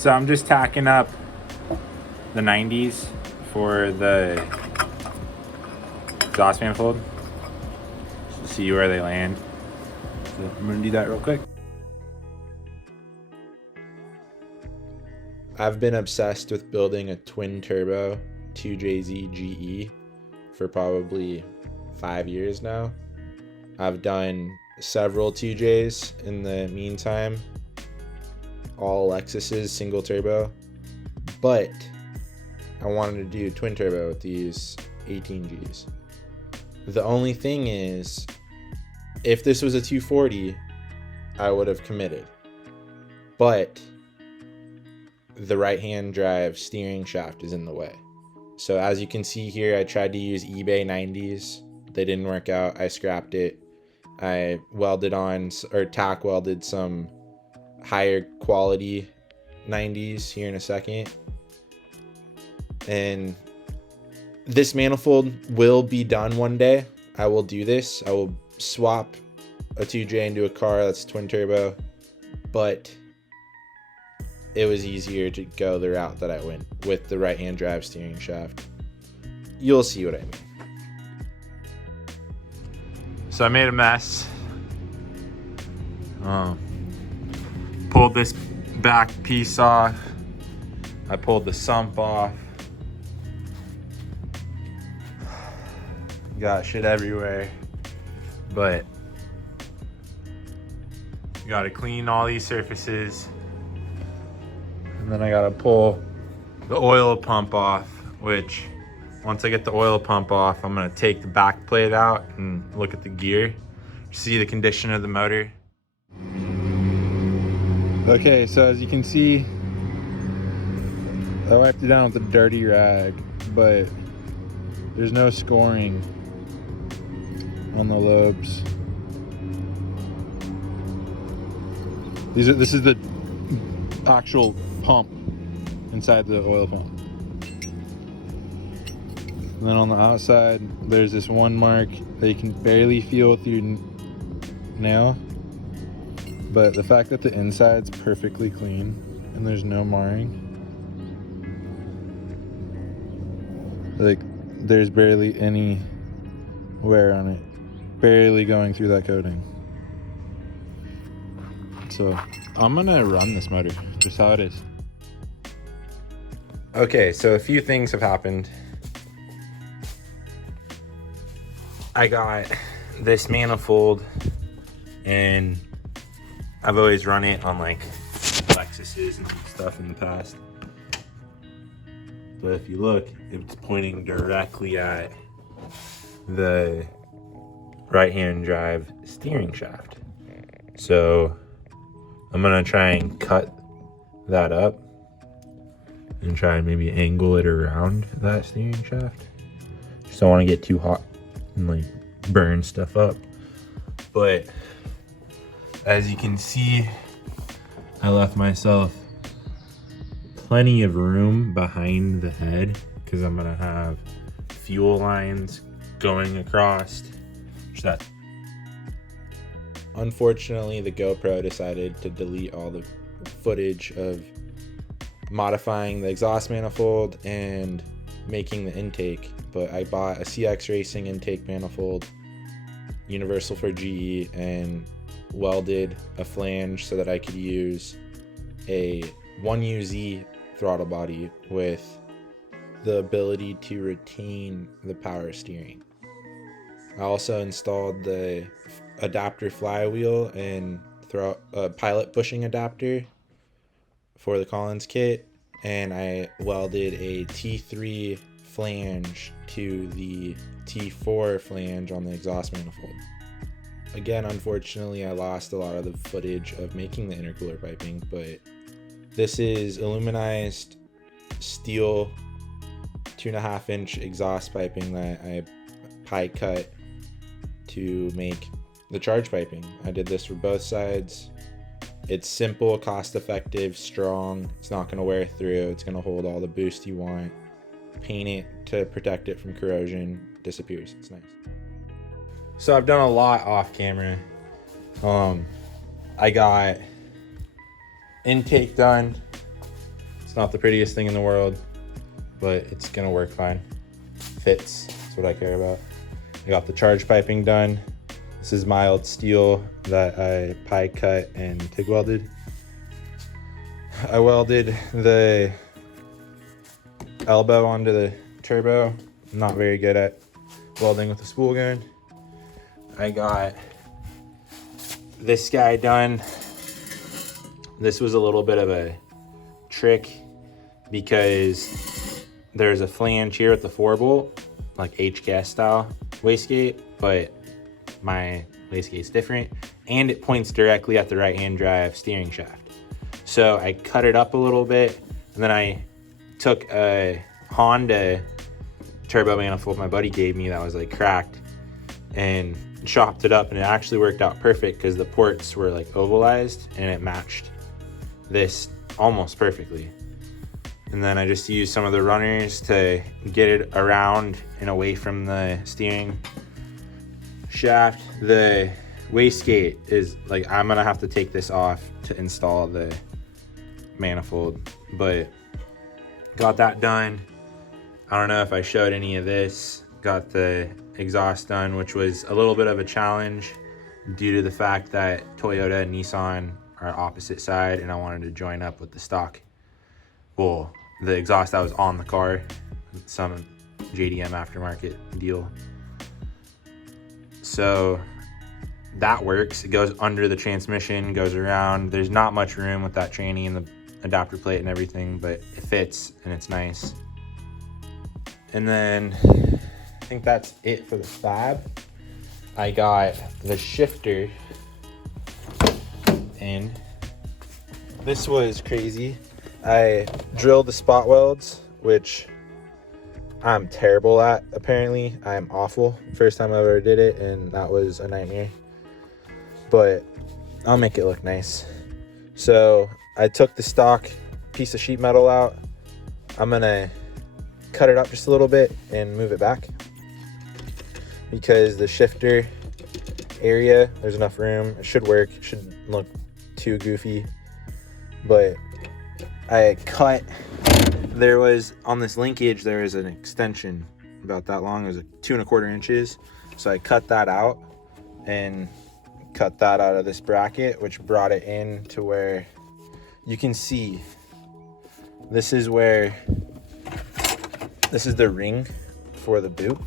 So I'm just tacking up the 90s for the exhaust manifold to see where they land. So I'm gonna do that real quick. I've been obsessed with building a twin turbo 2jz GE for probably 5 years now. I've done several 2Js in the meantime, all Lexuses single turbo, but I wanted to do twin turbo with these 18Gs. The only thing is, if this was a 240, I would have committed, but the right-hand drive steering shaft is in the way. So as you can see here, I tried to use eBay 90s. They didn't work out. I scrapped it. I welded on, or tack welded some higher quality 90s here in a second. And this manifold will be done one day. I will do this. I will swap a 2J into a car that's twin turbo, but it was easier to go the route that I went with the right-hand drive steering shaft. You'll see what I mean. So I made a mess. Pulled this back piece off. I pulled the sump off. Got shit everywhere. But you gotta clean all these surfaces. And then I gotta pull the oil pump off, which once I get the oil pump off, I'm gonna take the back plate out and look at the gear, see the condition of the motor. Okay, so as you can see, I wiped it down with a dirty rag, but there's no scoring on the lobes. This is the actual pump inside the oil pump. And then on the outside, there's this one mark that you can barely feel with your nail. But the fact that the inside's perfectly clean and there's no marring, like there's barely any wear on it, barely going through that coating. So I'm gonna run this motor, just how it is. Okay, so a few things have happened. I got this manifold and I've always run it on like Lexuses and stuff in the past. But if you look, it's pointing directly at the right-hand drive steering shaft. So I'm gonna try and cut that up and try and maybe angle it around that steering shaft. Just don't want to get too hot and like burn stuff up. But as you can see, I left myself plenty of room behind the head because I'm gonna have fuel lines going across. That. Unfortunately, the GoPro decided to delete all the footage of modifying the exhaust manifold and making the intake, but I bought a CX Racing intake manifold, universal for GE, and welded a flange so that I could use a 1UZ throttle body with the ability to retain the power steering. I also installed the adapter flywheel and pilot bushing adapter for the Collins kit, and I welded a T3 flange to the T4 flange on the exhaust manifold. Again, unfortunately, I lost a lot of the footage of making the intercooler piping, but this is aluminized steel 2.5 inch exhaust piping that I pie cut to make the charge piping. I did this for both sides. It's simple, cost effective, strong. It's not going to wear through. It's going to hold all the boost you want. Paint it to protect it from corrosion. Disappears. It's nice. So I've done a lot off camera. I got intake done, It's not the prettiest thing in the world, but it's gonna work fine. Fits, that's what I care about. I got the charge piping done. This is mild steel that I pie cut and TIG welded. I welded the elbow onto the turbo. I'm not very good at welding with a spool gun. I got this guy done. This was a little bit of a trick because there's a flange here with the 4-bolt, like HKS style wastegate, but my wastegate's different, and it points directly at the right-hand drive steering shaft. So I cut it up a little bit, and then I took a Honda turbo manifold my buddy gave me that was like cracked and chopped it up, and it actually worked out perfect because the ports were like ovalized and it matched this almost perfectly. And then I just used some of the runners to get it around and away from the steering shaft. The wastegate is like, I'm gonna have to take this off to install the manifold, but got that done. I don't know if I showed any of this. Got the exhaust done, which was a little bit of a challenge due to the fact that Toyota and Nissan are opposite side, and I wanted to join up with the stock. Well, the exhaust that was on the car, some JDM aftermarket deal. So that works. It goes under the transmission, goes around. There's not much room with that tranny and the adapter plate and everything, but it fits and it's nice. And then I think that's it for the fab. I got the shifter in. This was crazy. I drilled the spot welds, which I'm terrible at, apparently. I'm awful. First time I ever did it, and that was a nightmare. But I'll make it look nice. So I took the stock piece of sheet metal out. I'm gonna cut it up just a little bit and move it back, because the shifter area, there's enough room. It should work. It shouldn't look too goofy. But I cut, there was on this linkage, there is an extension about that long. It was 2¼ inches. So I cut that out and cut that out of this bracket, which brought it in to where you can see this is where, this is the ring for the boot.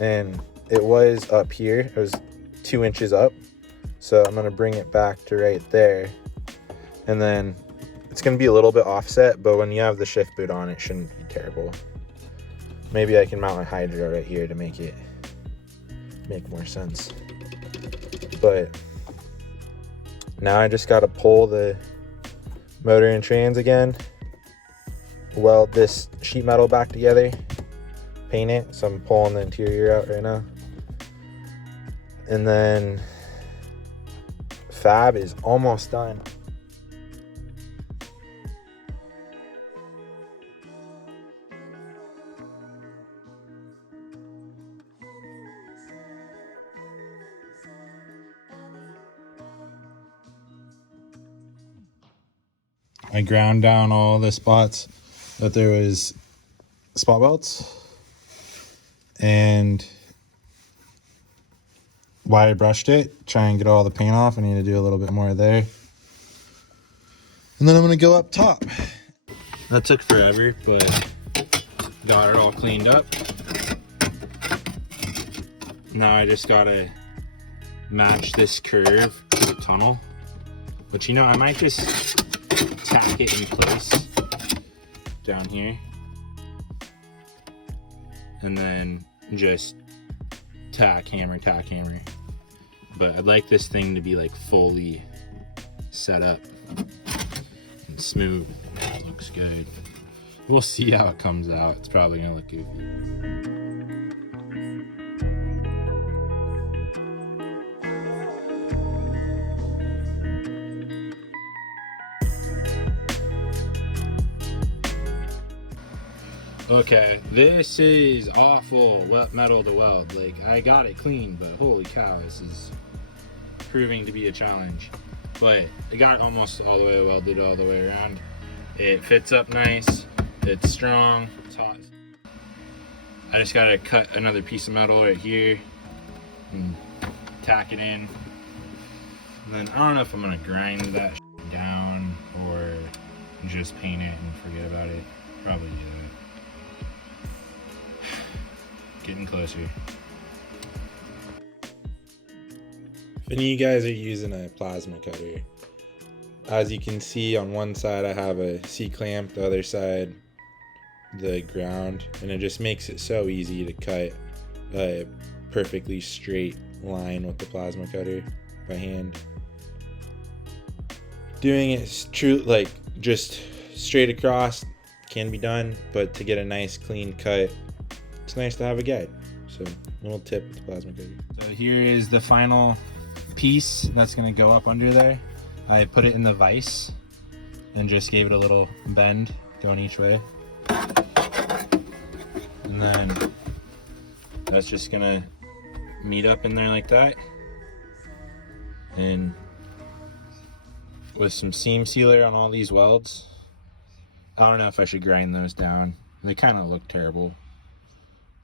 And it was up here, it was 2 inches up. So I'm gonna bring it back to right there. And then it's gonna be a little bit offset, but when you have the shift boot on, it shouldn't be terrible. Maybe I can mount my hydro right here to make it make more sense. But now I just gotta pull the motor and trans again, weld this sheet metal back together, paint it. So I'm pulling the interior out right now. And then fab is almost done. I ground down all the spots that there was spot welds, and wire brushed it, try and get all the paint off. I need to do a little bit more there. And then I'm gonna go up top. That took forever, but got it all cleaned up. Now I just gotta match this curve to the tunnel. But you know, I might just tack it in place down here, and then just tack hammer. But I'd like this thing to be like fully set up and smooth. It looks good. We'll see how it comes out. It's probably gonna look goofy. Okay, this is awful wet metal to weld. Like, I got it clean, but holy cow, this is proving to be a challenge. But I got almost all the way welded all the way around. It fits up nice, it's strong, it's hot. I just gotta cut another piece of metal right here and tack it in. And then I don't know if I'm gonna grind that down or just paint it and forget about it. Probably do it. Getting closer. If any of you guys are using a plasma cutter, as you can see on one side I have a C-clamp, the other side the ground, and it just makes it so easy to cut a perfectly straight line with the plasma cutter by hand. Doing it true, like just straight across can be done, but to get a nice clean cut, it's nice to have a guide. So, little tip with the plasma cutter. So here is the final piece that's gonna go up under there. I put it in the vise and just gave it a little bend going each way. And then that's just gonna meet up in there like that. And with some seam sealer on all these welds. I don't know if I should grind those down. They kind of look terrible.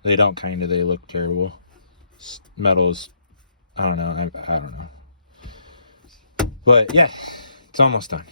They don't kind of, they look terrible. Metals, I don't know, I don't know. But yeah, it's almost done.